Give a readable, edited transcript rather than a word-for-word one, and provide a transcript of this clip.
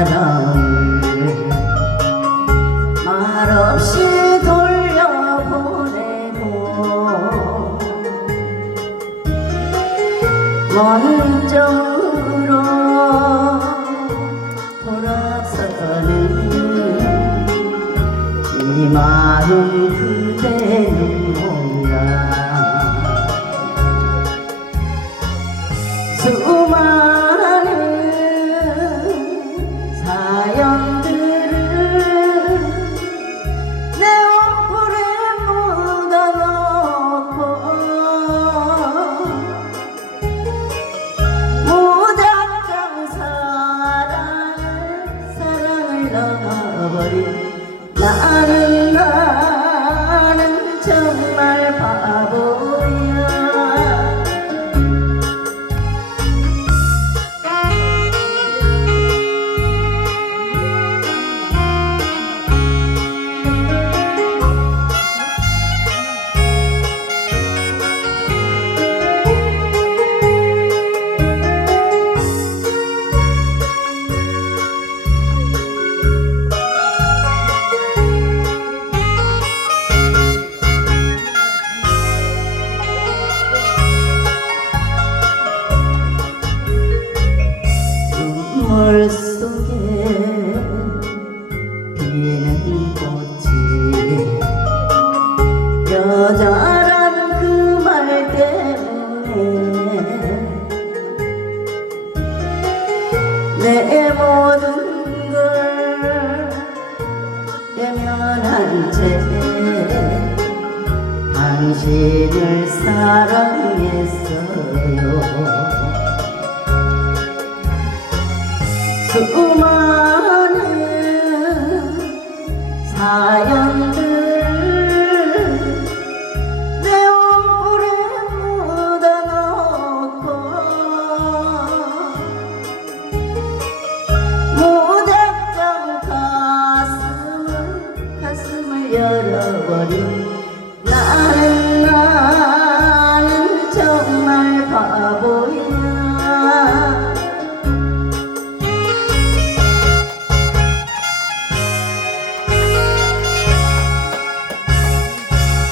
사랑을 말없이 돌려보내고 먼저로 돌아서는 이 마음 그대는 몰라. 수많은 사연들을 내 옷불에 묻어놓고 무작정 사랑을 넣어버린 나는 정말 바보야. 눈물 속에 피는 꽃이 여자란 그 말 때문에 내 모든 걸 외면한 채 당신을 사랑했어.